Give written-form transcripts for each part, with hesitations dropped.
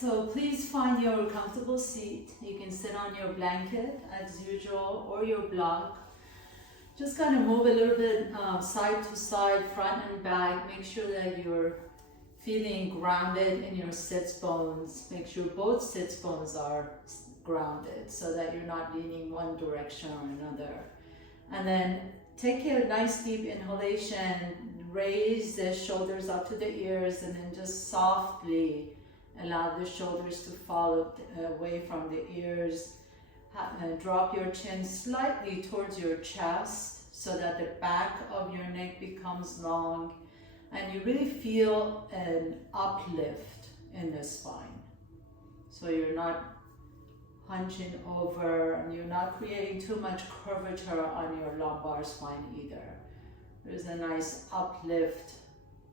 So please find your comfortable seat. You can sit on your blanket as usual or your block. Just kind of move a little bit side to side, front and back. Make sure that you're feeling grounded in your sits bones. Make sure both sits bones are grounded so that you're not leaning one direction or another. And then take a nice deep inhalation. Raise the shoulders up to the ears and then just softly allow the shoulders to fall away from the ears. Drop your chin slightly towards your chest so that the back of your neck becomes long and you really feel an uplift in the spine. So you're not hunching over and you're not creating too much curvature on your lumbar spine either. There's a nice uplift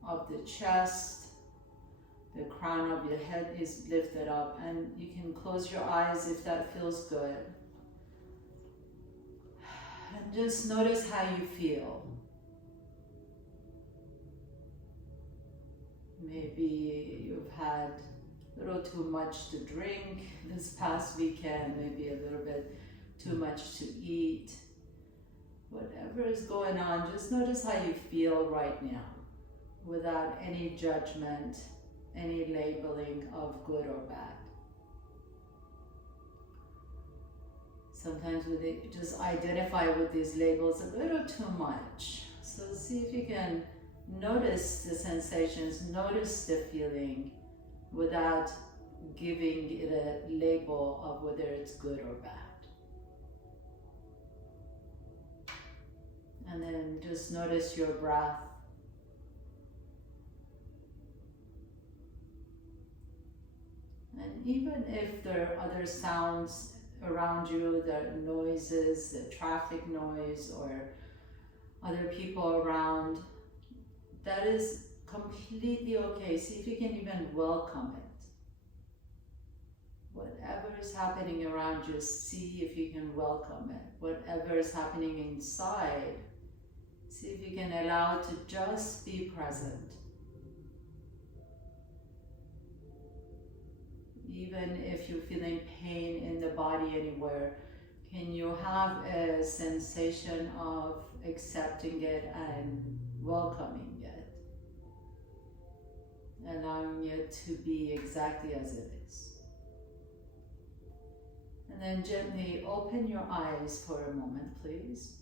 of the chest. The crown of your head is lifted up and you can close your eyes if that feels good. And just notice how you feel. Maybe you've had a little too much to drink this past weekend, maybe a little bit too much to eat. Whatever is going on, just notice how you feel right now without any judgment, any labeling of good or bad. Sometimes we just identify with these labels a little too much. So see if you can notice the sensations, notice the feeling without giving it a label of whether it's good or bad. And then just notice your breath. And even if there are other sounds around you, the noises, the traffic noise or other people around, that is completely okay. See if you can even welcome it. Whatever is happening around you, see if you can welcome it. Whatever is happening inside, see if you can allow it to just be present. Even if you're feeling pain in the body anywhere, can you have a sensation of accepting it and welcoming it? Allowing it to be exactly as it is. And then gently open your eyes for a moment, please.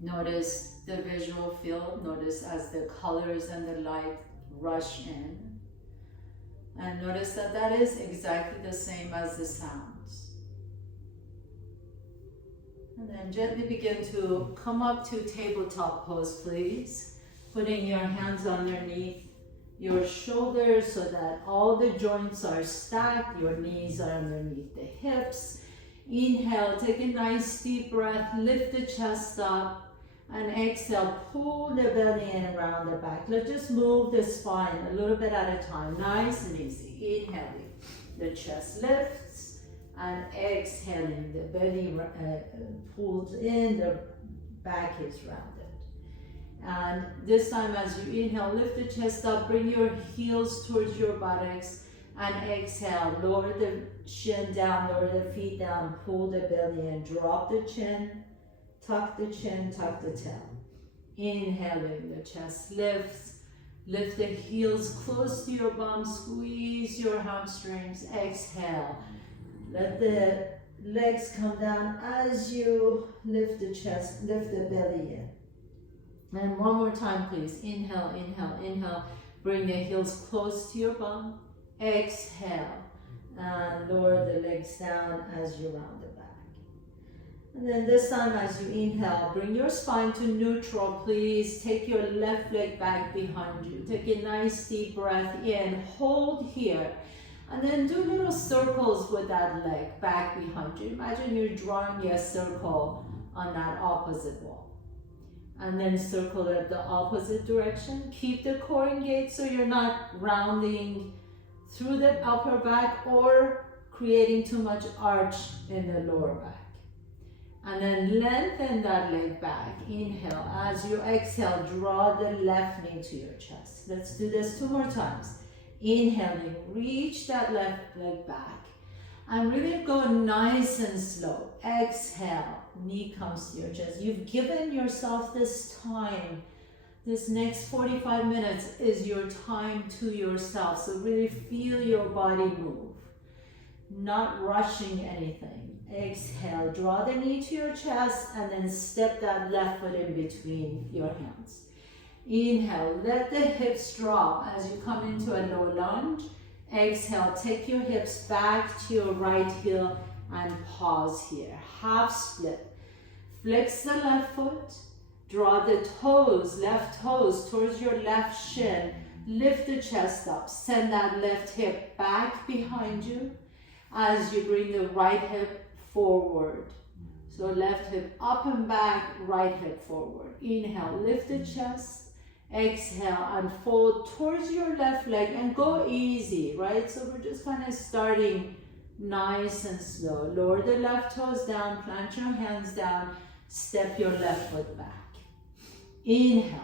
Notice the visual field. Notice as the colors and the light rush in. And notice that that is exactly the same as the sounds. And then gently begin to come up to tabletop pose, please. Putting your hands underneath your shoulders so that all the joints are stacked. Your knees are underneath the hips. Inhale, take a nice deep breath. Lift the chest up. And exhale, pull the belly in around the back. Let's just move the spine a little bit at a time. Nice and easy. Inhaling, the chest lifts. And exhaling, the belly pulls in, the back is rounded. And this time as you inhale, lift the chest up, bring your heels towards your buttocks. And exhale, lower the shin down, lower the feet down, pull the belly in, drop the chin. Tuck the chin, tuck the tail. Inhaling, the chest lifts. Lift the heels close to your bum. Squeeze your hamstrings. Exhale. Let the legs come down as you lift the chest, lift the belly in. And one more time, please. Inhale, inhale, inhale. Bring the heels close to your bum. Exhale. And lower the legs down as you round the back. And then this time as you inhale, bring your spine to neutral, please. Take your left leg back behind you. Take a nice deep breath in, hold here. And then do little circles with that leg back behind you. Imagine you're drawing a circle on that opposite wall. And then circle it the opposite direction. Keep the core engaged so you're not rounding through the upper back or creating too much arch in the lower back. And then lengthen that leg back. Inhale. As you exhale, draw the left knee to your chest. Let's do this 2 more times. Inhaling, reach that left leg back. And really go nice and slow. Exhale, knee comes to your chest. You've given yourself this time. This next 45 minutes is your time to yourself. So really feel your body move. Not rushing anything. Exhale, draw the knee to your chest and then step that left foot in between your hands. Inhale, let the hips drop as you come into a low lunge. Exhale, take your hips back to your right heel and pause here. Half split. Flex the left foot. Draw the toes, left toes towards your left shin. Lift the chest up. Send that left hip back behind you as you bring the right hip forward. So left hip up and back, right hip forward. Inhale, lift the chest. Exhale and fold towards your left leg and go easy, right? So we're just kind of starting nice and slow. Lower the left toes down, plant your hands down, step your left foot back. Inhale,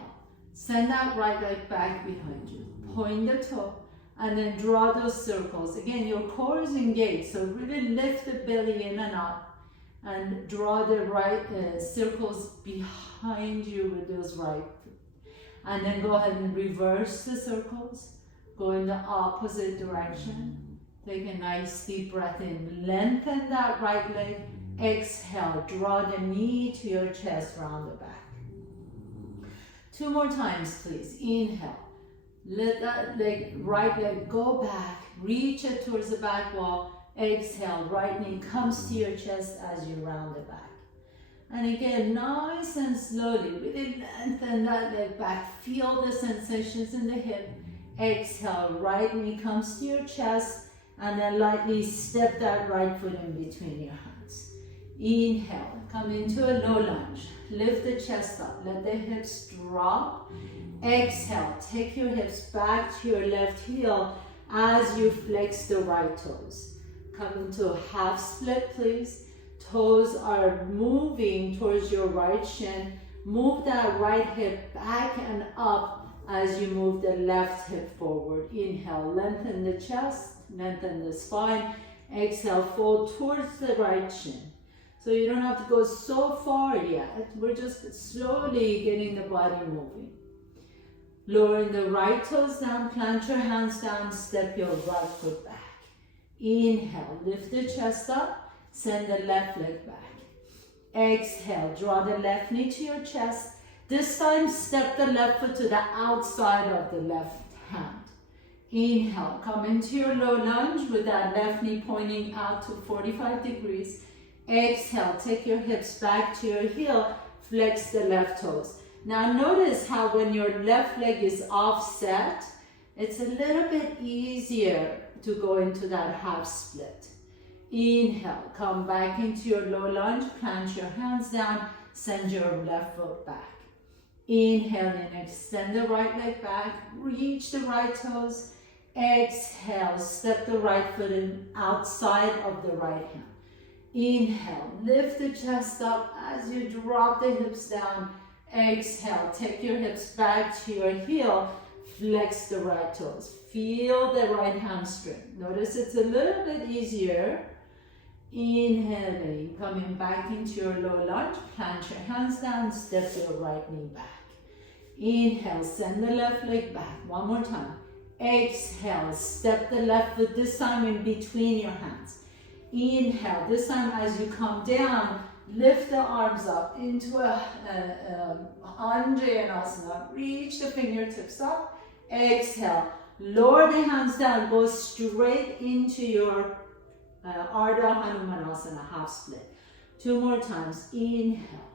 send that right leg back behind you. Point the toe and then draw those circles. Again, your core is engaged, so really lift the belly in and up and draw the right circles behind you with those right. And then go ahead and reverse the circles. Go in the opposite direction. Take a nice deep breath in. Lengthen that right leg. Exhale. Draw the knee to your chest, round the back. 2 more times, please. Inhale. Let that right leg go back. Reach it towards the back wall. Exhale. Right knee comes to your chest as you round the back. And again, nice and slowly, really lengthen that leg back. Feel the sensations in the hip. Exhale, right knee comes to your chest, and then lightly step that right foot in between your hands. Inhale, come into a low lunge. Lift the chest up, let the hips drop. Exhale, take your hips back to your left heel as you flex the right toes. Come into a half split, please. Toes are moving towards your right shin. Move that right hip back and up as you move the left hip forward. Inhale, lengthen the chest, lengthen the spine. Exhale, fold towards the right shin. So you don't have to go so far yet. We're just slowly getting the body moving. Lowering the right toes down, plant your hands down, step your right foot back. Inhale, lift the chest up. Send the left leg back. Exhale, draw the left knee to your chest. This time, step the left foot to the outside of the left hand. Inhale, come into your low lunge with that left knee pointing out to 45 degrees. Exhale, take your hips back to your heel, flex the left toes. Now notice how when your left leg is offset, it's a little bit easier to go into that half split. Inhale, come back into your low lunge, plant your hands down, send your left foot back. Inhale and extend the right leg back, reach the right toes. Exhale, step the right foot in outside of the right hand. Inhale, lift the chest up as you drop the hips down. Exhale, take your hips back to your heel, flex the right toes. Feel the right hamstring. Notice it's a little bit easier. Inhaling, coming back into your low lunge, plant your hands down, step your right knee back. Inhale, send the left leg back. One more time. Exhale, step the left foot, this time in between your hands. Inhale, this time as you come down, lift the arms up into a Anjayanasana. Reach the fingertips up. Exhale, lower the hands down, go straight into your Ardha Hanumanasana, half split. 2 more times. Inhale.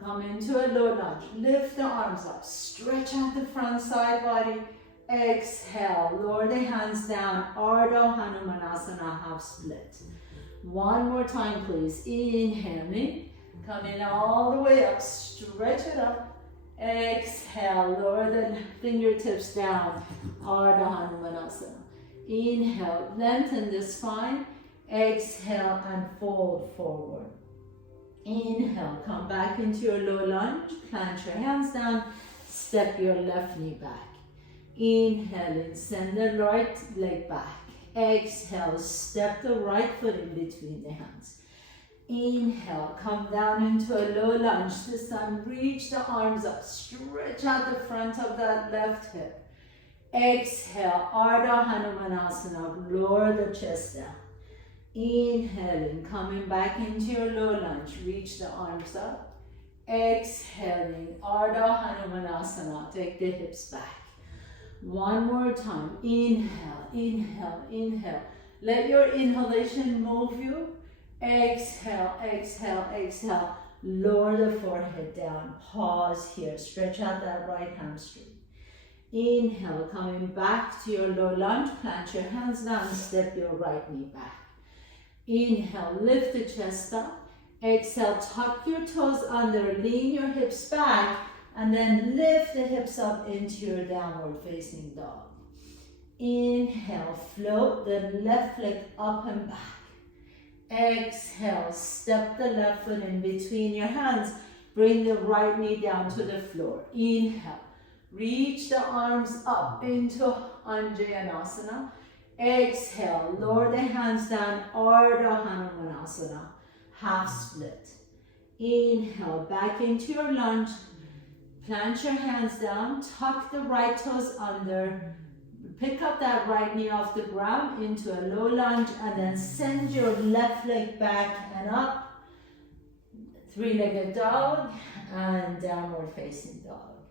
Come into a low lunge. Lift the arms up. Stretch out the front side body. Exhale. Lower the hands down. Ardha Hanumanasana, half split. 1 more time, please. Inhaling. Coming all the way up. Stretch it up. Exhale. Lower the fingertips down. Ardha Hanumanasana. Inhale. Lengthen the spine. Exhale and fold forward. Inhale, come back into your low lunge, plant your hands down, step your left knee back. Inhaling, send the right leg back. Exhale, step the right foot in between the hands. Inhale, come down into a low lunge. This time, reach the arms up. Stretch out the front of that left hip. Exhale, Ardha Hanumanasana. Lower the chest down. Inhaling, coming back into your low lunge. Reach the arms up. Exhaling, Ardha Hanumanasana. Take the hips back. One more time. Inhale, inhale, inhale. Let your inhalation move you. Exhale, exhale, exhale. Lower the forehead down. Pause here. Stretch out that right hamstring. Inhale, coming back to your low lunge. Plant your hands down. Step your right knee back. Inhale, lift the chest up. Exhale, tuck your toes under. Lean your hips back. And then lift the hips up into your downward facing dog. Inhale, float the left leg up and back. Exhale, step the left foot in between your hands. Bring the right knee down to the floor. Inhale, reach the arms up into Anjayanasana. Exhale, lower the hands down, Ardha Hanumanasana, half split. Inhale, back into your lunge. Plant your hands down, tuck the right toes under, pick up that right knee off the ground into a low lunge, and then send your left leg back and up. Three-legged dog and downward facing dog.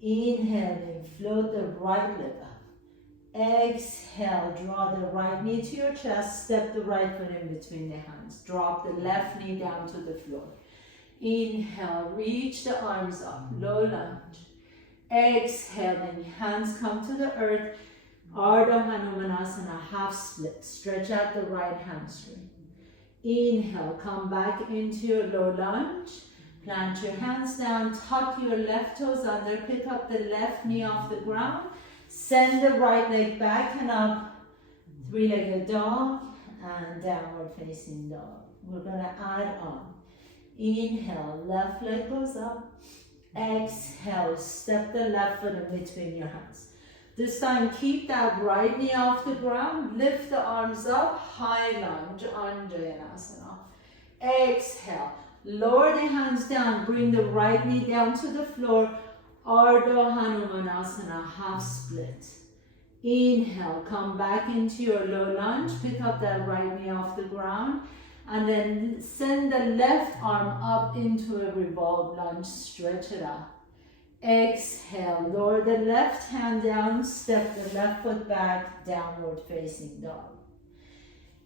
Inhaling, float the right leg up. Exhale, draw the right knee to your chest, step the right foot in between the hands. Drop the left knee down to the floor. Inhale, reach the arms up, low lunge. Exhaling, hands come to the earth. Ardha Hanumanasana, half split. Stretch out the right hamstring. Inhale, come back into your low lunge. Plant your hands down, tuck your left toes under, pick up the left knee off the ground. Send the right leg back and up. Three-legged dog and downward facing dog. We're going to add on. Inhale, left leg goes up. Exhale, step the left foot in between your hands. This time, keep that right knee off the ground. Lift the arms up, high lunge, Anjayanasana. Exhale, lower the hands down. Bring the right knee down to the floor. Ardha Hanumanasana, half split. Inhale, come back into your low lunge. Pick up that right knee off the ground. And then send the left arm up into a revolved lunge. Stretch it out. Exhale, lower the left hand down. Step the left foot back, downward facing dog.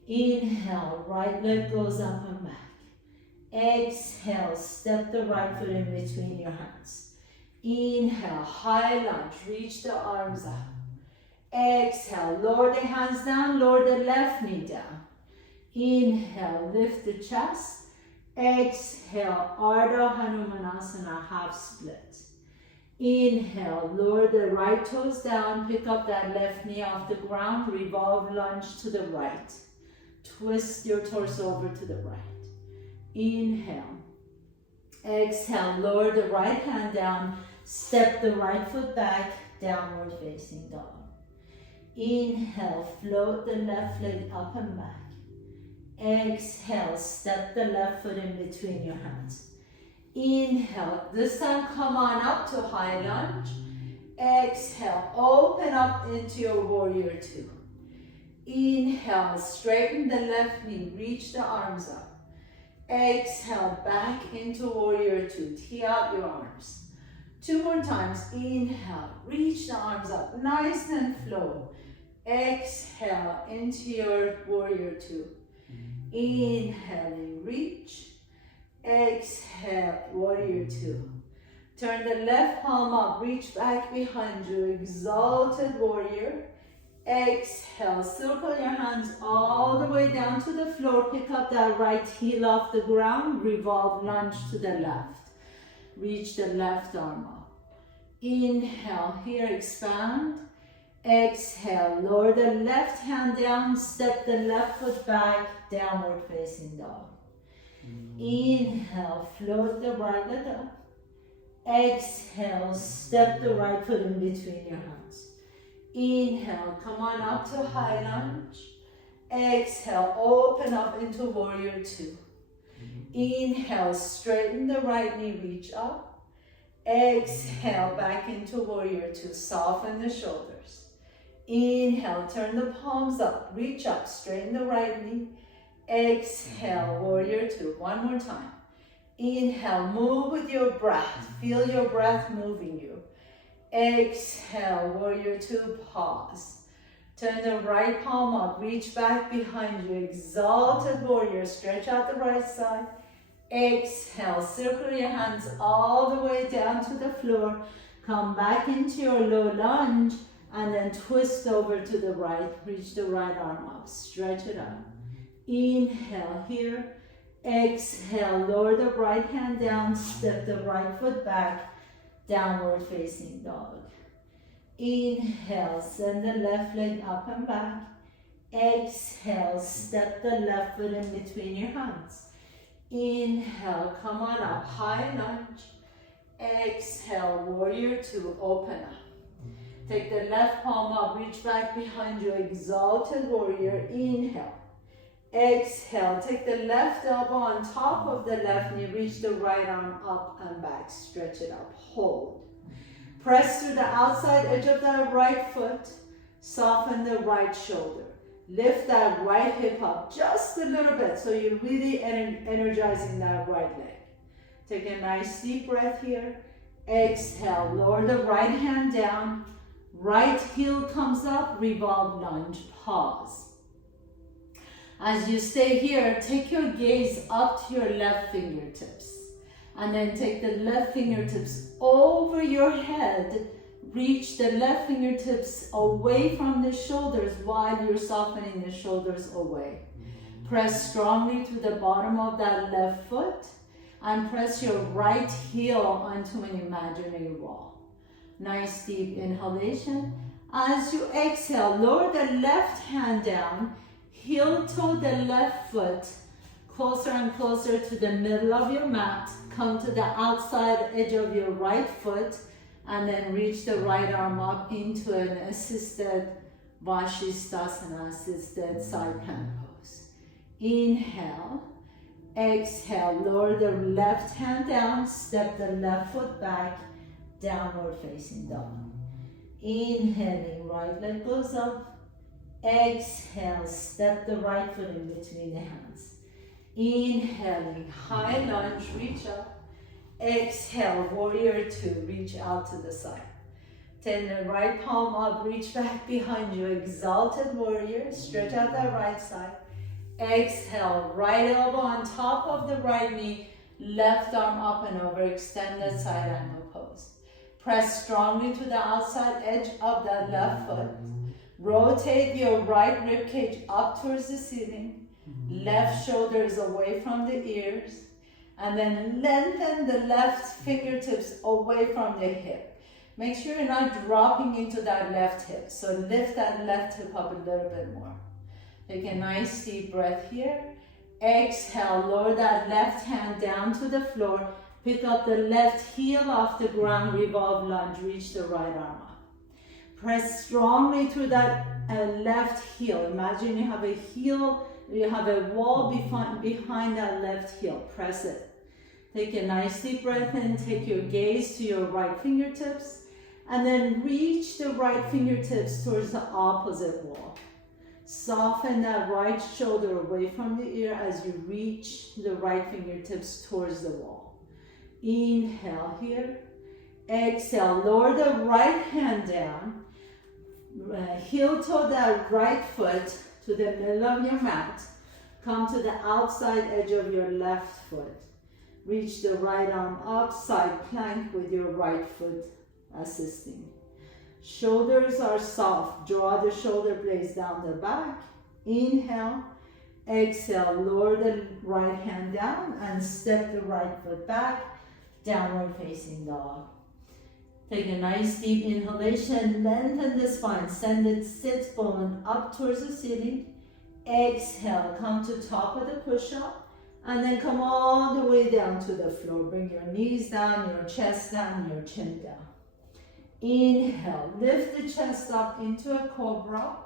Inhale, right leg goes up and back. Exhale, step the right foot in between your hands. Inhale, high lunge, reach the arms up. Exhale, lower the hands down, lower the left knee down. Inhale, lift the chest. Exhale, Ardha Hanumanasana, half split. Inhale, lower the right toes down, pick up that left knee off the ground, revolve lunge to the right. Twist your torso over to the right. Inhale. Exhale, lower the right hand down, step the right foot back, downward facing dog. Inhale, float the left leg up and back. Exhale, step the left foot in between your hands. Inhale, this time come on up to high lunge. Exhale, open up into your warrior two. Inhale, straighten the left knee, reach the arms up. Exhale, back into warrior two, tee out your arms. Two more times, inhale, reach the arms up, nice and flow. Exhale, into your warrior two. Inhaling, reach. Exhale, warrior two. Turn the left palm up, reach back behind you, exalted warrior. Exhale, circle your hands all the way down to the floor. Pick up that right heel off the ground, revolve lunge to the left. Reach the left arm up. Inhale, here expand. Exhale, lower the left hand down, step the left foot back, downward facing dog. Inhale, float the right leg up. Exhale, step the right foot in between your hands. Inhale, come on up to high lunge. Exhale, open up into warrior two. Inhale, straighten the right knee, reach up. Exhale, back into warrior two, soften the shoulders. Inhale, turn the palms up, reach up, straighten the right knee. Exhale, warrior two, one more time. Inhale, move with your breath, feel your breath moving you. Exhale, warrior two, pause. Turn the right palm up, reach back behind you, exalted warrior, stretch out the right side. Exhale, circle your hands all the way down to the floor. Come back into your low lunge and then twist over to the right. Reach the right arm up, stretch it out. Inhale here. Exhale, lower the right hand down, step the right foot back, downward facing dog. Inhale, send the left leg up and back. Exhale, step the left foot in between your hands. Inhale, come on up, high lunge. Exhale, warrior two, open up. Take the left palm up, reach back behind you, exalted warrior. Inhale. Exhale, take the left elbow on top of the left knee, reach the right arm up and back, stretch it up, hold. Press through the outside edge of that right foot, soften the right shoulder. Lift that right hip up just a little bit so you're really energizing that right leg. Take a nice deep breath here. Exhale, lower the right hand down. Right heel comes up, revolve lunge, pause. As you stay here, take your gaze up to your left fingertips. And then take the left fingertips over your head. Reach the left fingertips away from the shoulders while you're softening the shoulders away. Press strongly to the bottom of that left foot and press your right heel onto an imaginary wall. Nice deep inhalation. As you exhale, lower the left hand down, heel toe the left foot, closer and closer to the middle of your mat. Come to the outside edge of your right foot and then reach the right arm up into an assisted Vashisthasana, assisted side plank pose. Inhale, exhale, lower the left hand down, step the left foot back, downward facing dog. Inhaling, right leg goes up. Exhale, step the right foot in between the hands. Inhaling, high lunge, reach up. Exhale, warrior two, reach out to the side. Turn the right palm up, reach back behind you, exalted warrior, stretch out that right side. Exhale, right elbow on top of the right knee, left arm up and over, extended side angle pose. Press strongly to the outside edge of that left foot. Rotate your right rib cage up towards the ceiling. Left shoulder is away from the ears. And then lengthen the left fingertips away from the hip. Make sure you're not dropping into that left hip. So lift that left hip up a little bit more. Take a nice deep breath here. Exhale, lower that left hand down to the floor. Pick up the left heel off the ground, revolve lunge, reach the right arm up. Press strongly through that left heel. Imagine you have a heel, you have a wall behind that left heel. Press it. Take a nice deep breath in, take your gaze to your right fingertips, and then reach the right fingertips towards the opposite wall. Soften that right shoulder away from the ear as you reach the right fingertips towards the wall. Inhale here. Exhale, lower the right hand down. Heel toe that right foot to the middle of your mat. Come to the outside edge of your left foot. Reach the right arm up, side plank with your right foot assisting. Shoulders are soft. Draw the shoulder blades down the back. Inhale. Exhale, lower the right hand down and step the right foot back. Downward facing dog. Take a nice deep inhalation. Lengthen the spine. Send the sit bone up towards the ceiling. Exhale. Come to top of the push-up. And then come all the way down to the floor. Bring your knees down, your chest down, your chin down. Inhale, lift the chest up into a cobra.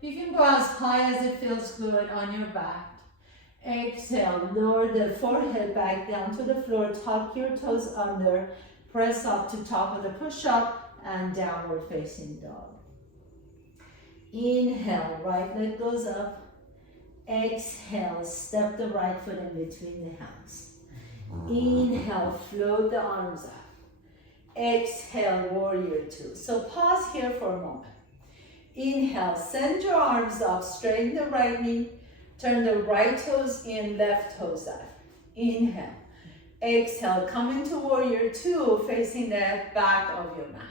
You can go as high as it feels good on your back. Exhale, lower the forehead back down to the floor, tuck your toes under, press up to top of the push-up and downward facing dog. Inhale, right leg goes up. Exhale, step the right foot in between the hands. Inhale, float the arms up. Exhale, warrior two. So pause here for a moment. Inhale, send your arms up, straighten the right knee, turn the right toes in, left toes out. Inhale. Exhale, come into warrior two, facing the back of your mat.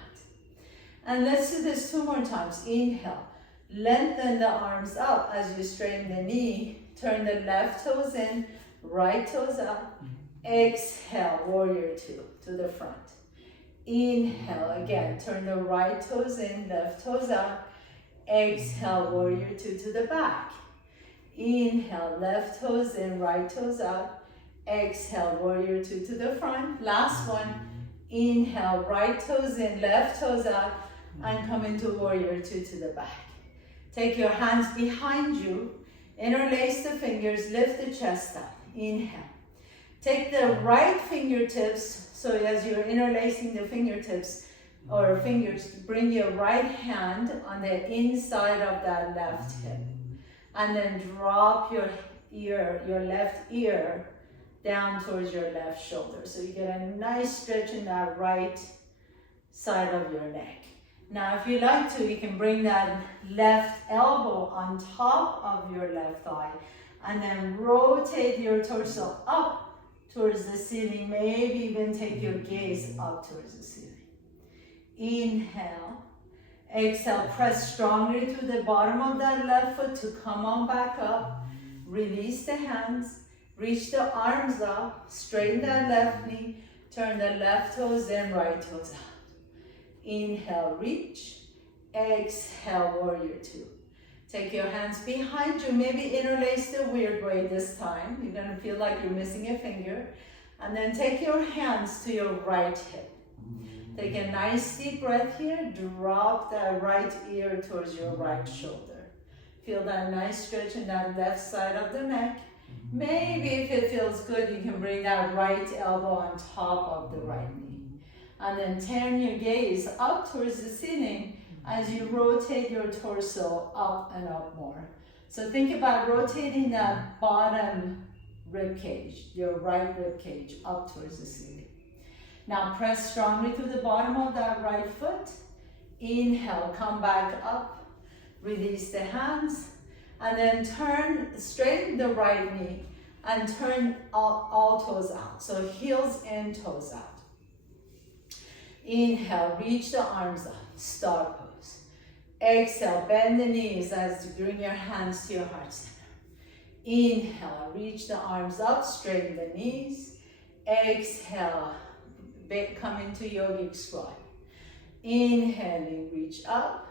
And let's do this 2 more times. Inhale, lengthen the arms up as you straighten the knee, turn the left toes in, right toes out. Exhale, warrior two to the front. Inhale, again, turn the right toes in, left toes out. Exhale, warrior two to the back. Inhale, left toes in, right toes out. Exhale, warrior two to the front. Last one. Inhale, right toes in, left toes out, and come into warrior two to the back. Take your hands behind you, interlace the fingers, lift the chest up. Inhale. Take the right fingertips, so as you're interlacing the fingertips or fingers, bring your right hand on the inside of that left hip. And then drop your left ear down towards your left shoulder. So you get a nice stretch in that right side of your neck. Now, if you like to, you can bring that left elbow on top of your left thigh and then rotate your torso up towards the ceiling. Maybe even take your gaze up towards the ceiling. Inhale. Exhale, press strongly to the bottom of that left foot to come on back up. Release the hands, reach the arms up, straighten that left knee, turn the left toes in, right toes out. Inhale, reach. Exhale, warrior two. Take your hands behind you, maybe interlace the weird way this time. You're gonna feel like you're missing a finger. And then take your hands to your right hip. Take a nice deep breath here. Drop that right ear towards your right shoulder. Feel that nice stretch in that left side of the neck. Maybe if it feels good, you can bring that right elbow on top of the right knee. And then turn your gaze up towards the ceiling as you rotate your torso up and up more. So think about rotating that bottom rib cage, your right rib cage, up towards the ceiling. Now press strongly to the bottom of that right foot. Inhale, come back up. Release the hands. And then straighten the right knee and turn all toes out. So heels in, toes out. Inhale, reach the arms up, star pose. Exhale, bend the knees as you bring your hands to your heart center. Inhale, reach the arms up, straighten the knees. Exhale, come into yogic squat. Inhaling, reach up.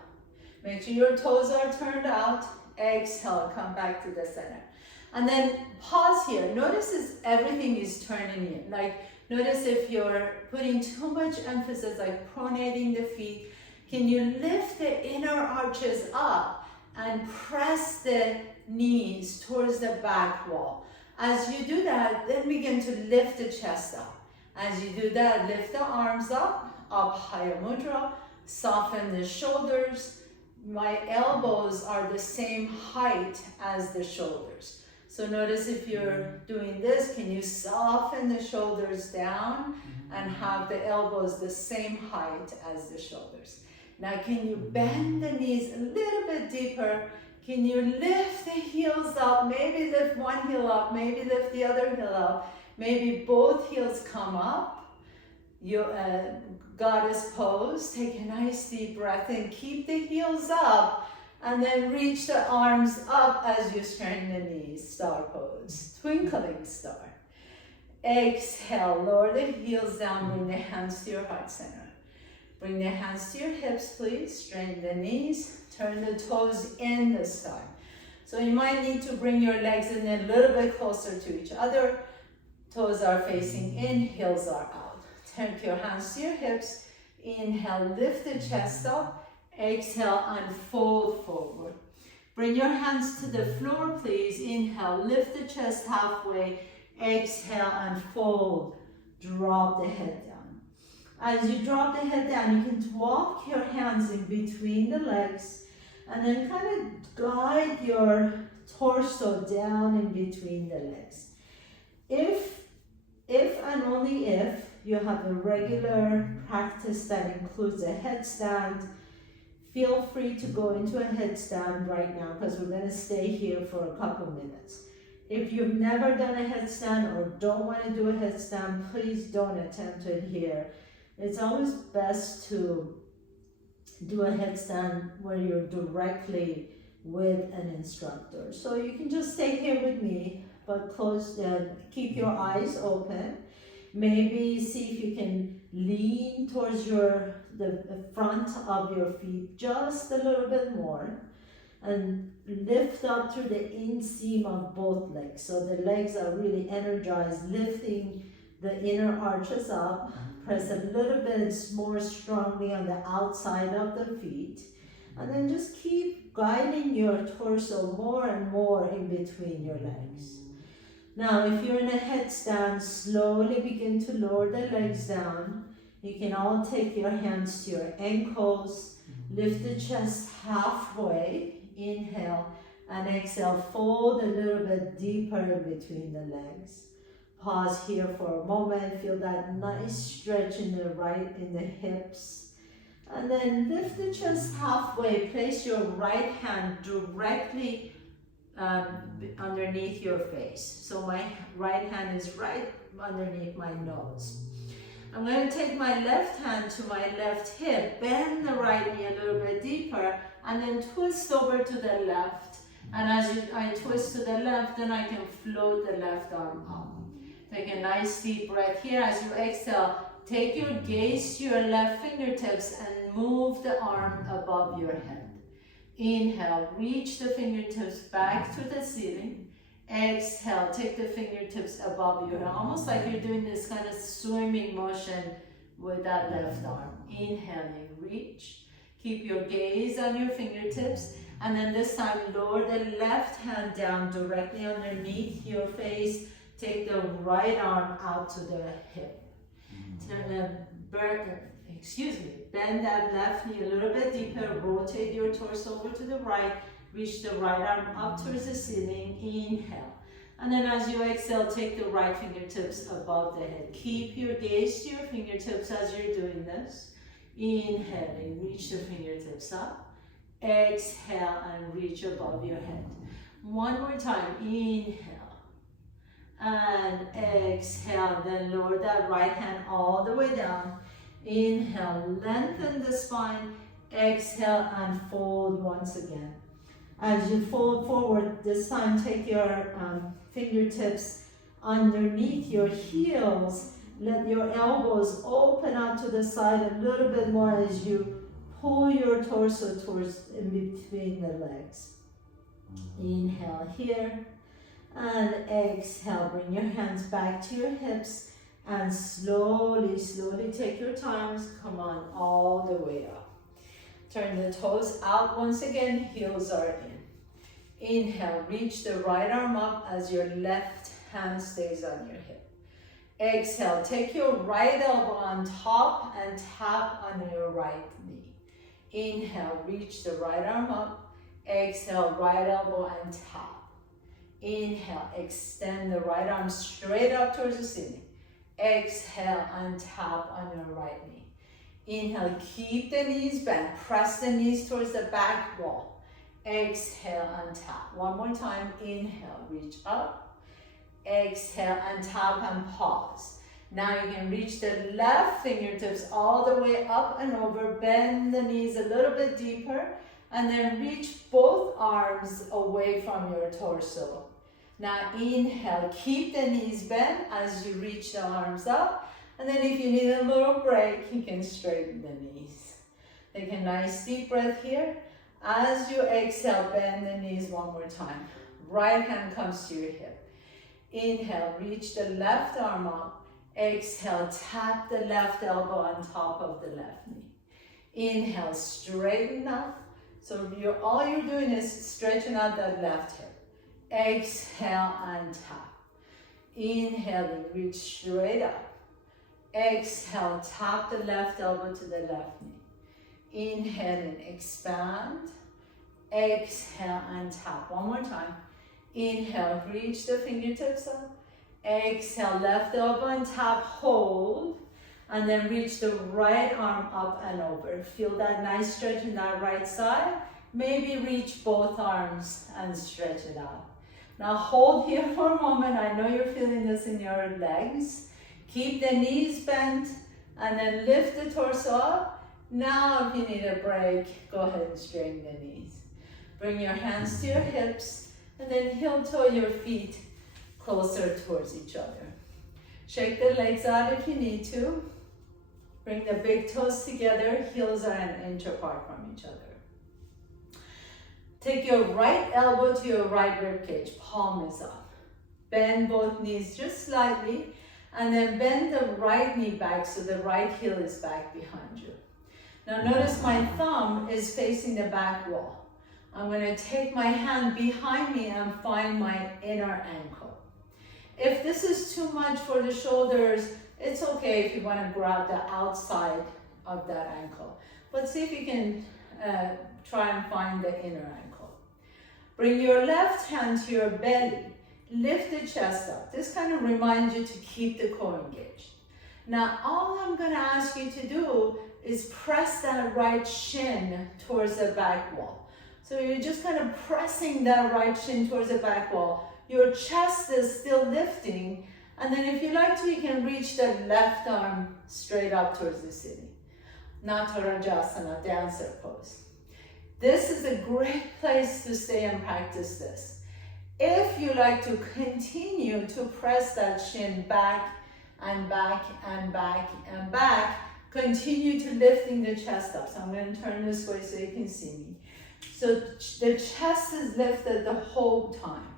Make sure your toes are turned out. Exhale, come back to the center. And then pause here. Notice as everything is turning in. Like, notice if you're putting too much emphasis, like pronating the feet, can you lift the inner arches up and press the knees towards the back wall? As you do that, then begin to lift the chest up. As you do that, lift the arms up higher mudra, soften the shoulders. My elbows are the same height as the shoulders. So notice if you're doing this, can you soften the shoulders down and have the elbows the same height as the shoulders? Now can you bend the knees a little bit deeper? Can you lift the heels up? Maybe lift one heel up, maybe lift the other heel up. Maybe both heels come up. Your goddess pose. Take a nice deep breath in. Keep the heels up. And then reach the arms up as you straighten the knees. Star pose. Twinkling star. Exhale. Lower the heels down. Bring the hands to your heart center. Bring the hands to your hips, please. Straighten the knees. Turn the toes in this time. So you might need to bring your legs in a little bit closer to each other. Toes are facing in, heels are out. Take your hands to your hips. Inhale, lift the chest up. Exhale, unfold forward. Bring your hands to the floor, please. Inhale, lift the chest halfway. Exhale, unfold. Drop the head down. As you drop the head down, you can walk your hands in between the legs and then kind of guide your torso down in between the legs. If and only if you have a regular practice that includes a headstand, feel free to go into a headstand right now because we're going to stay here for a couple minutes. If you've never done a headstand or don't want to do a headstand, please don't attempt it here. It's always best to do a headstand where you're directly with an instructor. So you can just stay here with me, but keep your eyes open. Maybe see if you can lean towards the front of your feet just a little bit more and lift up through the inseam of both legs. So the legs are really energized, lifting the inner arches up. Press a little bit more strongly on the outside of the feet. And then just keep guiding your torso more and more in between your legs. Now, if you're in a headstand, slowly begin to lower the legs down. You can all take your hands to your ankles. Lift the chest halfway. Inhale and exhale. Fold a little bit deeper in between the legs. Pause here for a moment. Feel that nice stretch in the hips. And then lift the chest halfway. Place your right hand directly underneath your face. So my right hand is right underneath my nose. I'm going to take my left hand to my left hip, bend the right knee a little bit deeper, and then twist over to the left. And as I twist to the left, then I can float the left arm up. Take a nice deep breath here. As you exhale, take your gaze to your left fingertips and move the arm above your head. Inhale, reach the fingertips back to the ceiling. Exhale, take the fingertips above your head, almost like you're doing this kind of swimming motion with that left arm. Inhaling, reach. Keep your gaze on your fingertips, and then this time lower the left hand down directly underneath your face. Take the right arm out to the hip. Bend that left knee a little bit deeper. Rotate your torso over to the right. Reach the right arm up towards the ceiling. Inhale. And then as you exhale, take the right fingertips above the head. Keep your gaze to your fingertips as you're doing this. Inhaling, reach the fingertips up. Exhale and reach above your head. One more time. Inhale. And exhale. Then lower that right hand all the way down. Inhale, lengthen the spine. Exhale and fold once again. As you fold forward, this time take your fingertips underneath your heels. Let your elbows open out to the side a little bit more as you pull your torso towards in between the legs. Inhale here and exhale. Bring your hands back to your hips and slowly, slowly take your times. Come on, all the way up. Turn the toes out once again, heels are in. Inhale, reach the right arm up as your left hand stays on your hip. Exhale, take your right elbow on top and tap on your right knee. Inhale, reach the right arm up. Exhale, right elbow and tap. Inhale, extend the right arm straight up towards the ceiling. Exhale and tap on your right knee. Inhale, keep the knees bent. Press the knees towards the back wall. Exhale and tap. One more time. Inhale, reach up. Exhale and tap and pause. Now you can reach the left fingertips all the way up and over. Bend the knees a little bit deeper. And then reach both arms away from your torso. Now inhale, keep the knees bent as you reach the arms up. And then if you need a little break, you can straighten the knees. Take a nice deep breath here. As you exhale, bend the knees one more time. Right hand comes to your hip. Inhale, reach the left arm up. Exhale, tap the left elbow on top of the left knee. Inhale, straighten up. So all you're doing is stretching out that left hip. Exhale and tap. Inhaling, reach straight up. Exhale, tap the left elbow to the left knee. Inhaling, expand. Exhale and tap. One more time. Inhale, reach the fingertips up. Exhale, left elbow and tap, hold. And then reach the right arm up and over. Feel that nice stretch in that right side. Maybe reach both arms and stretch it out. Now hold here for a moment. I know you're feeling this in your legs. Keep the knees bent and then lift the torso up. Now if you need a break, go ahead and straighten the knees. Bring your hands to your hips and then heel toe your feet closer towards each other. Shake the legs out if you need to. Bring the big toes together, heels are an inch apart from each other. Take your right elbow to your right rib cage, palm is up. Bend both knees just slightly, and then bend the right knee back so the right heel is back behind you. Now notice my thumb is facing the back wall. I'm going to take my hand behind me and find my inner ankle. If this is too much for the shoulders, it's okay if you want to grab the outside of that ankle. But see if you can try and find the inner ankle. Bring your left hand to your belly. Lift the chest up. This kind of reminds you to keep the core engaged. Now, all I'm going to ask you to do is press that right shin towards the back wall. So you're just kind of pressing that right shin towards the back wall. Your chest is still lifting. And then if you like to, you can reach the left arm straight up towards the ceiling. Natarajasana, dancer pose. This is a great place to stay and practice this. If you like to continue to press that shin back and back and back and back, continue to lifting the chest up. So I'm going to turn this way so you can see me. So the chest is lifted the whole time.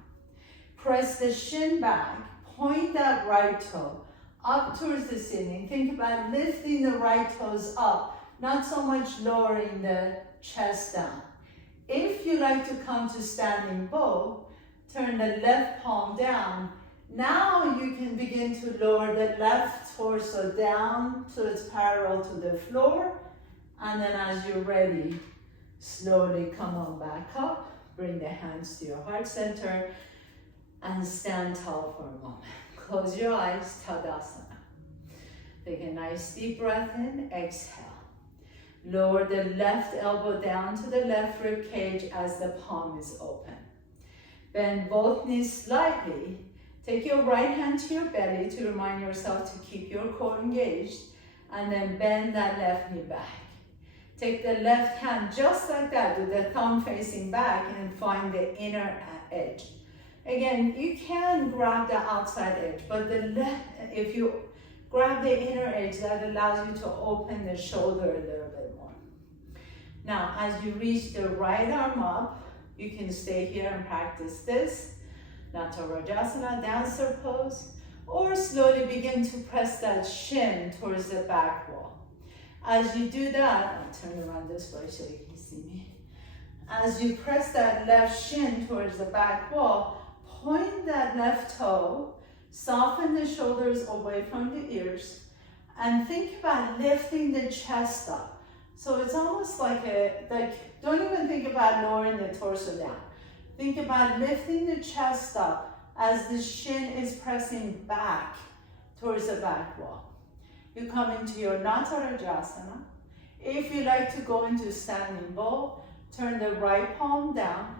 Press the shin back. Point that right toe up towards the ceiling. Think about lifting the right toes up, not so much lowering the chest down. If you like to come to standing bow, turn the left palm down. Now you can begin to lower the left torso down so it's parallel to the floor. And then as you're ready, slowly come on back up. Bring the hands to your heart center. And stand tall for a moment. Close your eyes, Tadasana. Take a nice deep breath in, exhale. Lower the left elbow down to the left rib cage as the palm is open. Bend both knees slightly. Take your right hand to your belly to remind yourself to keep your core engaged. And then bend that left knee back. Take the left hand just like that with the thumb facing back and find the inner edge. Again, you can grab the outside edge, but if you grab the inner edge, that allows you to open the shoulder a little bit more. Now, as you reach the right arm up, you can stay here and practice this. Natarajasana, dancer pose, or slowly begin to press that shin towards the back wall. As you do that, I'll turn around this way so you can see me. As you press that left shin towards the back wall, point that left toe, soften the shoulders away from the ears, and think about lifting the chest up. So it's almost like don't even think about lowering the torso down. Think about lifting the chest up as the shin is pressing back towards the back wall. You come into your Natarajasana. If you like to go into standing bow, turn the right palm down.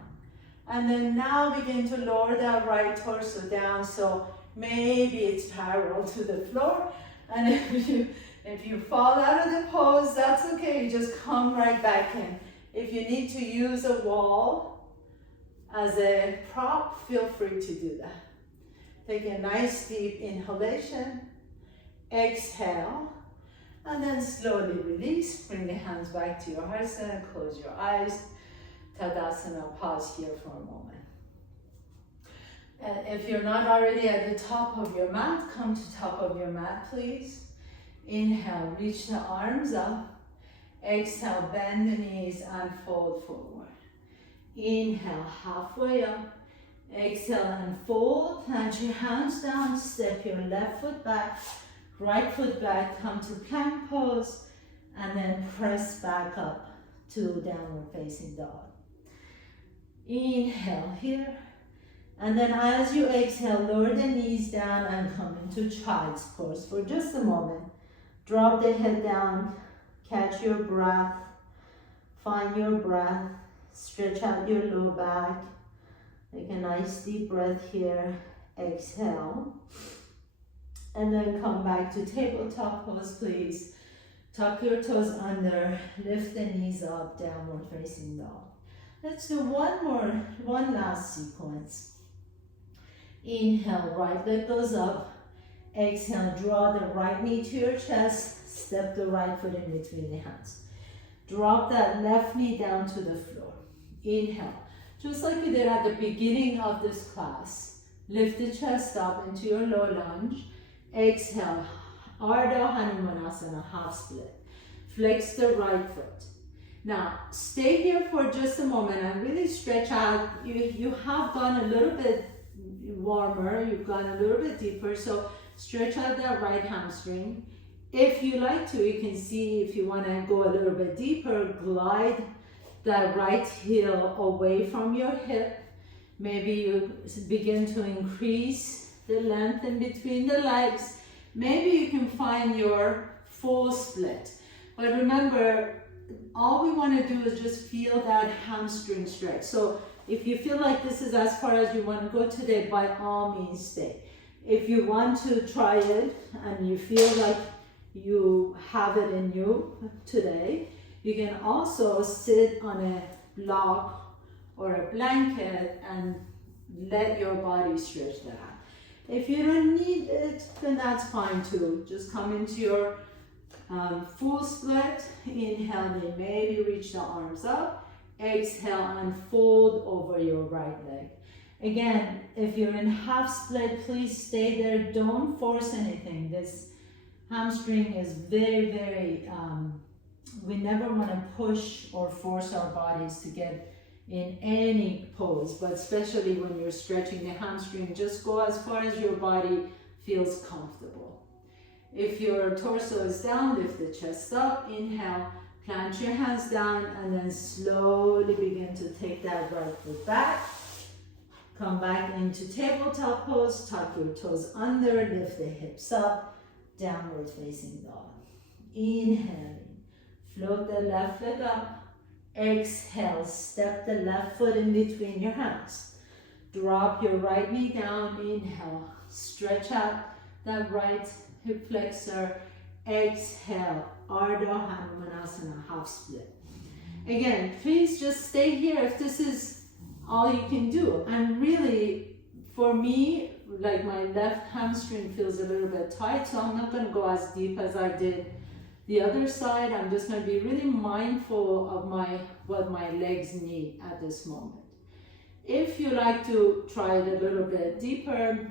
And then now begin to lower that right torso down so maybe it's parallel to the floor. And if you fall out of the pose, that's okay. You just come right back in. If you need to use a wall as a prop, feel free to do that. Take a nice deep inhalation. Exhale. And then slowly release. Bring the hands back to your heart center. Close your eyes. Tadasana, pause here for a moment. And if you're not already at the top of your mat, come to top of your mat, please. Inhale, reach the arms up. Exhale, bend the knees and fold forward. Inhale, halfway up. Exhale and fold. Plant your hands down. Step your left foot back. Right foot back. Come to plank pose. And then press back up to downward facing dog. Inhale here. And then as you exhale, lower the knees down and come into child's pose for just a moment. Drop the head down, catch your breath, find your breath, stretch out your low back. Take a nice deep breath here, exhale. And then come back to tabletop pose, please. Tuck your toes under, lift the knees up, downward facing dog. Let's do one last sequence. Inhale, right leg goes up. Exhale, draw the right knee to your chest. Step the right foot in between the hands. Drop that left knee down to the floor. Inhale, just like you did at the beginning of this class. Lift the chest up into your low lunge. Exhale, Ardha Hanumanasana, half split. Flex the right foot. Now, stay here for just a moment and really stretch out. You have gone a little bit warmer, you've gone a little bit deeper, so stretch out that right hamstring. If you like to, you can see if you want to go a little bit deeper, glide that right heel away from your hip. Maybe you begin to increase the length in between the legs. Maybe you can find your full split. But remember, all we want to do is just feel that hamstring stretch. So if you feel like this is as far as you want to go today, by all means stay. If you want to try it and you feel like you have it in you today, you can also sit on a block or a blanket and let your body stretch that out. If you don't need it, then that's fine too. Just come into your full split. Inhale, then maybe reach the arms up. Exhale and fold over your right leg. Again, if you're in half split, please stay there. Don't force anything. This hamstring is very, we never want to push or force our bodies to get in any pose, but especially when you're stretching the hamstring, just go as far as your body feels comfortable. If your torso is down, lift the chest up. Inhale, plant your hands down, and then slowly begin to take that right foot back. Come back into tabletop pose, tuck your toes under, lift the hips up, downward facing dog. Inhaling, float the left leg up. Exhale, step the left foot in between your hands. Drop your right knee down. Inhale, stretch out that right hip flexor. Exhale, Ardha Hanumanasana, half split. Again, please just stay here if this is all you can do. And really, for me, like my left hamstring feels a little bit tight, so I'm not going to go as deep as I did the other side. I'm just going to be really mindful of what my legs need at this moment. If you like to try it a little bit deeper,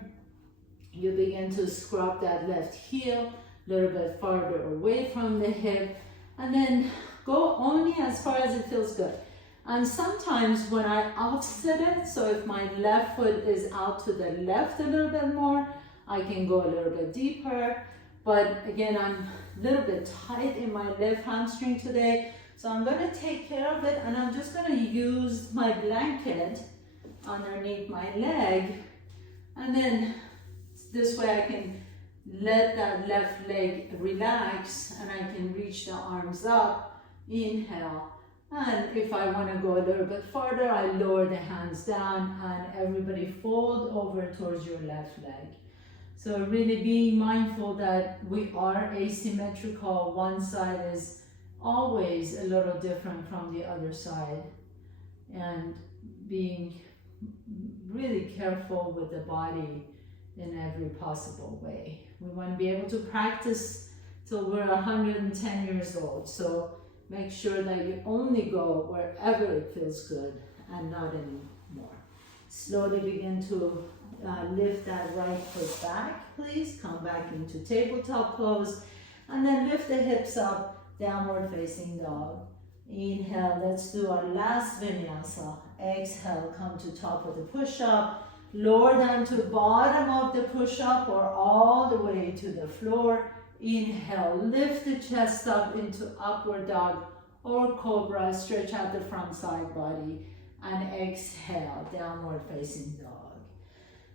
you begin to scrub that left heel a little bit farther away from the hip, and then go only as far as it feels good. And sometimes when I offset it, so if my left foot is out to the left a little bit more, I can go a little bit deeper. But again, I'm a little bit tight in my left hamstring today, so I'm going to take care of it, and I'm just going to use my blanket underneath my leg, and then this way I can let that left leg relax and I can reach the arms up. Inhale, and if I want to go a little bit farther, I lower the hands down, and everybody fold over towards your left leg. So really being mindful that we are asymmetrical. One side is always a little different from the other side, and being really careful with the body in every possible way. We want to be able to practice till we're 110 years old. So make sure that you only go wherever it feels good and not anymore. Slowly begin to lift that right foot back, please. Come back into tabletop pose. And then lift the hips up, downward facing dog. Inhale, let's do our last vinyasa. Exhale, come to top of the push-up. Lower down to bottom of the push-up or all the way to the floor. Inhale, lift the chest up into upward dog or cobra. Stretch out the front side body. And exhale, downward facing dog.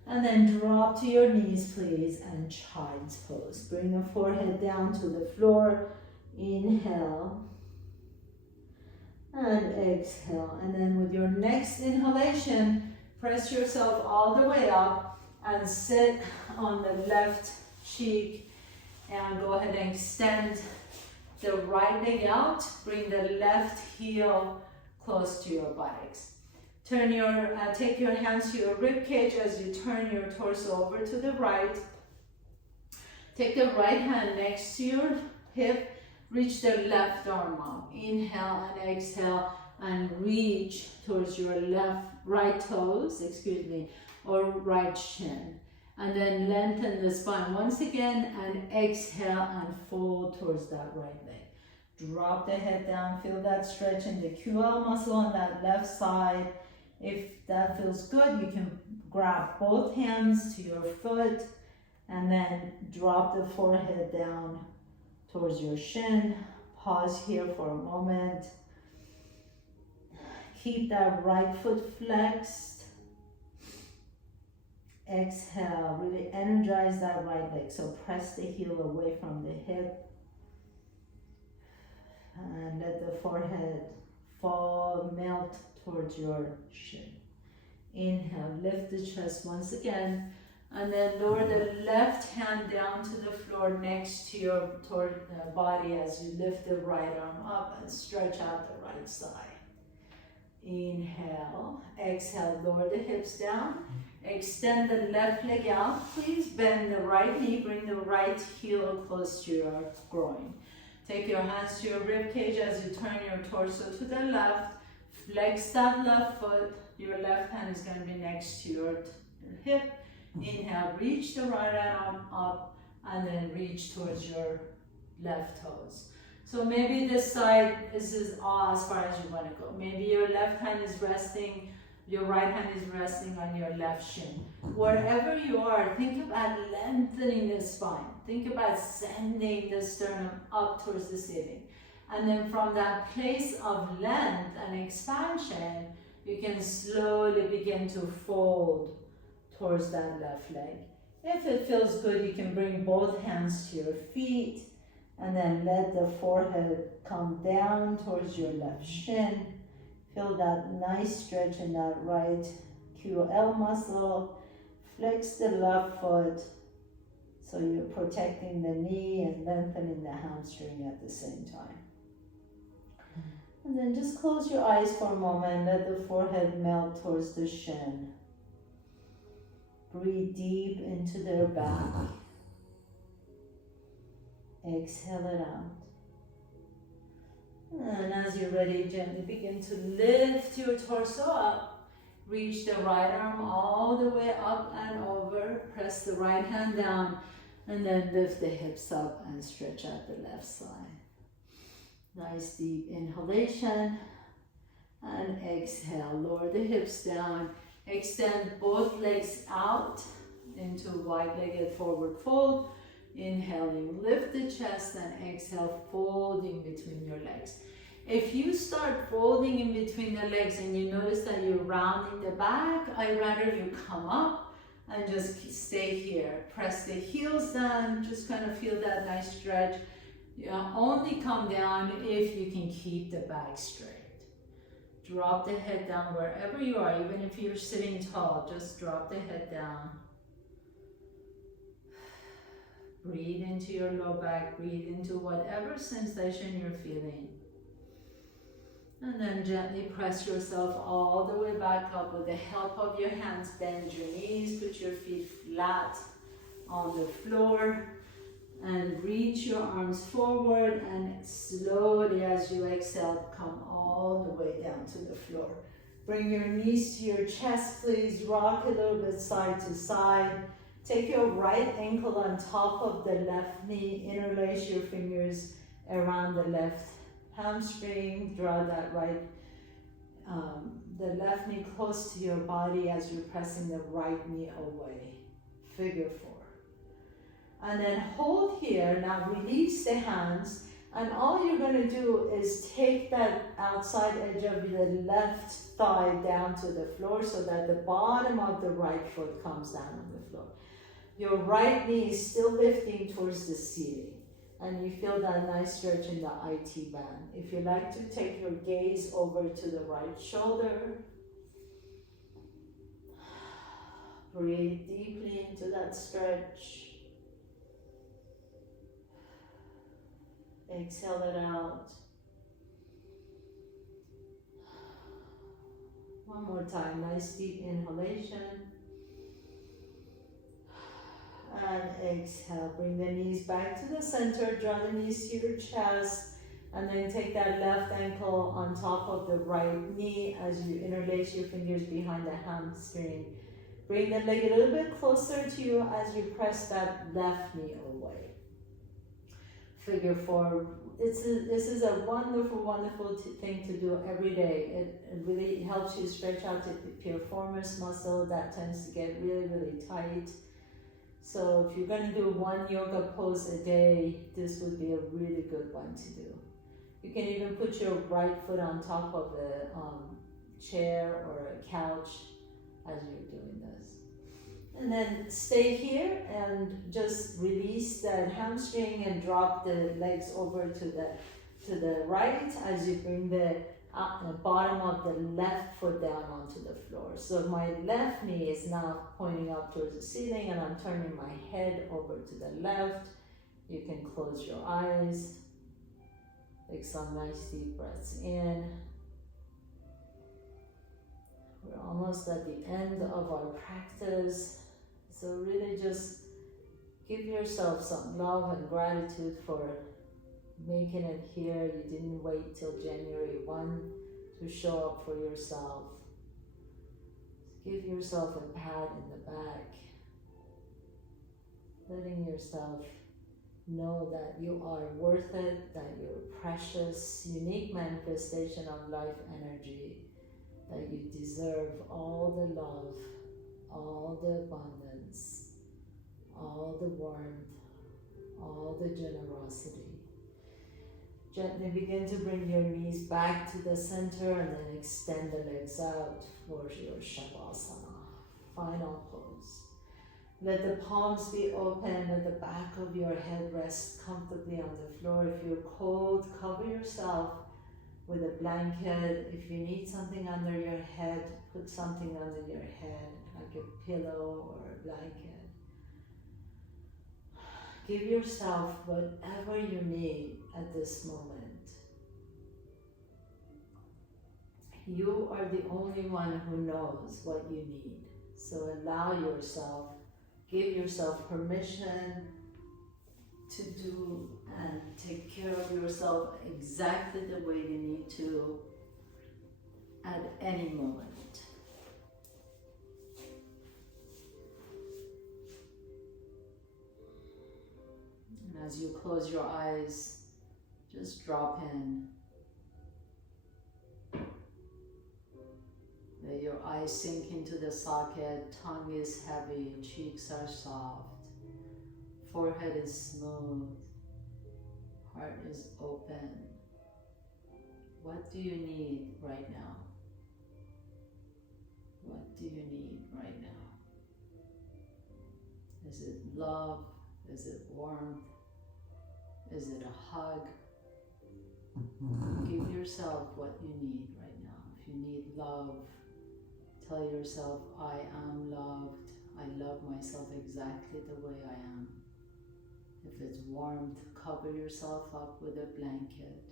And then drop to your knees, please, and child's pose. Bring the forehead down to the floor. Inhale. And exhale. And then with your next inhalation, press yourself all the way up and sit on the left cheek. And go ahead and extend the right leg out. Bring the left heel close to your buttocks. Take your hands to your rib cage as you turn your torso over to the right. Take the right hand next to your hip. Reach the left arm up. Inhale and exhale and reach towards your right toes, or right shin. And then lengthen the spine once again and exhale and fold towards that right leg. Drop the head down. Feel that stretch in the QL muscle on that left side. If that feels good, you can grab both hands to your foot and then drop the forehead down towards your shin. Pause here for a moment. Keep that right foot flexed. Exhale, really energize that right leg. So press the heel away from the hip. And let the forehead fall, melt towards your shin. Inhale, lift the chest once again, and then lower the left hand down to the floor next to your body as you lift the right arm up and stretch out the right side. Inhale, exhale, lower the hips down. Extend the left leg out. Please bend the right knee, bring the right heel close to your groin. Take your hands to your rib cage as you turn your torso to the left. Flex that left foot. Your left hand is going to be next to your hip. Inhale, reach the right arm up and then reach towards your left toes. So maybe this side, this is all as far as you want to go. Maybe your left hand is resting, your right hand is resting on your left shin. Wherever you are, think about lengthening the spine. Think about sending the sternum up towards the ceiling. And then from that place of length and expansion, you can slowly begin to fold towards that left leg. If it feels good, you can bring both hands to your feet and then let the forehead come down towards your left shin. Feel that nice stretch in that right QL muscle. Flex the left foot so you're protecting the knee and lengthening the hamstring at the same time. And then just close your eyes for a moment. Let the forehead melt towards the shin. Breathe deep into their back. Exhale it out. And as you're ready, gently begin to lift your torso up. Reach the right arm all the way up and over. Press the right hand down and then lift the hips up and stretch out the left side. Nice deep inhalation and exhale. Lower the hips down. Extend both legs out into wide-legged forward fold. Inhaling, lift the chest and exhale, folding between your legs. If you start folding in between the legs and you notice that you're rounding the back, I'd rather you come up and just stay here. Press the heels down, just kind of feel that nice stretch. You only come down if you can keep the back straight. Drop the head down wherever you are, even if you're sitting tall, just drop the head down. Breathe into your low back, breathe into whatever sensation you're feeling. And then gently press yourself all the way back up with the help of your hands. Bend your knees, put your feet flat on the floor. And reach your arms forward and slowly as you exhale, come all the way down to the floor. Bring your knees to your chest, please. Rock a little bit side to side. Take your right ankle on top of the left knee. Interlace your fingers around the left hamstring. Draw that the left knee close to your body as you're pressing the right knee away. Figure 4. And then hold here. Now release the hands. And all you're going to do is take that outside edge of the left thigh down to the floor so that the bottom of the right foot comes down on the floor. Your right knee is still lifting towards the ceiling. And you feel that nice stretch in the IT band. If you like to take your gaze over to the right shoulder. Breathe deeply into that stretch. Exhale it out. One more time, nice deep inhalation. And exhale, bring the knees back to the center, draw the knees to your chest, and then take that left ankle on top of the right knee as you interlace your fingers behind the hamstring. Bring the leg a little bit closer to you as you press that left knee away. Figure 4. This is a wonderful, wonderful thing to do every day. It really helps you stretch out the piriformis muscle that tends to get really, really tight. So if you're going to do one yoga pose a day, this would be a really good one to do. You can even put your right foot on top of a chair or a couch as you're doing this. And then stay here and just release that hamstring and drop the legs over to the right as you bring the bottom of the left foot down onto the floor. So my left knee is now pointing up towards the ceiling and I'm turning my head over to the left. You can close your eyes. Take some nice deep breaths in. We're almost at the end of our practice. So really just give yourself some love and gratitude for making it here. You didn't wait till January 1 to show up for yourself. Give yourself a pat in the back. Letting yourself know that you are worth it, that you're a precious, unique manifestation of life energy, that you deserve all the love, all the abundance, all the warmth, all the generosity. Gently begin to bring your knees back to the center and then extend the legs out for your savasana. Final pose. Let the palms be open, let the back of your head rest comfortably on the floor. If you're cold, cover yourself with a blanket. If you need something under your head, put something under your head, like a pillow or a blanket. Give yourself whatever you need at this moment. You are the only one who knows what you need. So allow yourself, give yourself permission to do and take care of yourself exactly the way you need to at any moment. And as you close your eyes, just drop in. Let your eyes sink into the socket, tongue is heavy, cheeks are soft, forehead is smooth, heart is open. What do you need right now? What do you need right now? Is it love? Is it warmth? Is it a hug? Give yourself what you need right now. If you need love, tell yourself, I am loved. I love myself exactly the way I am. If it's warmth, cover yourself up with a blanket.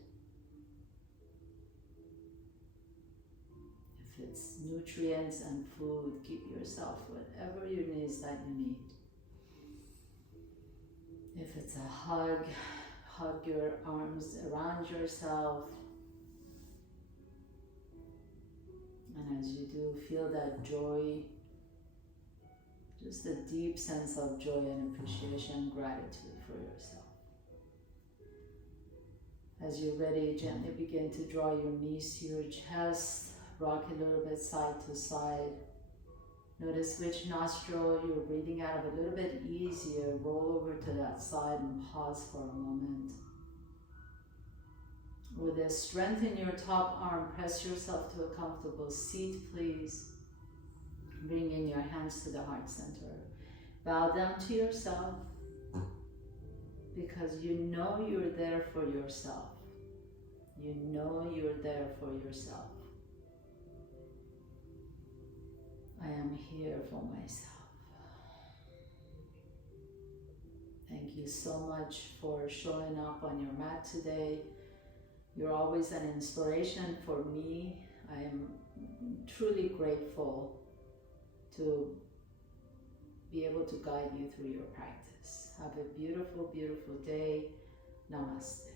If it's nutrients and food, give yourself whatever you need that you need. If it's a hug, hug your arms around yourself. And as you do, feel that joy, just a deep sense of joy and appreciation, gratitude for yourself. As you're ready, gently begin to draw your knees to your chest, rock a little bit side to side. Notice which nostril you're breathing out of a little bit easier. Roll over to that side and pause for a moment. With a strength in your top arm, press yourself to a comfortable seat, please. Bring in your hands to the heart center. Bow down to yourself because you know you're there for yourself. You know you're there for yourself. I am here for myself. Thank you so much for showing up on your mat today. You're always an inspiration for me. I am truly grateful to be able to guide you through your practice. Have a beautiful, beautiful day. Namaste.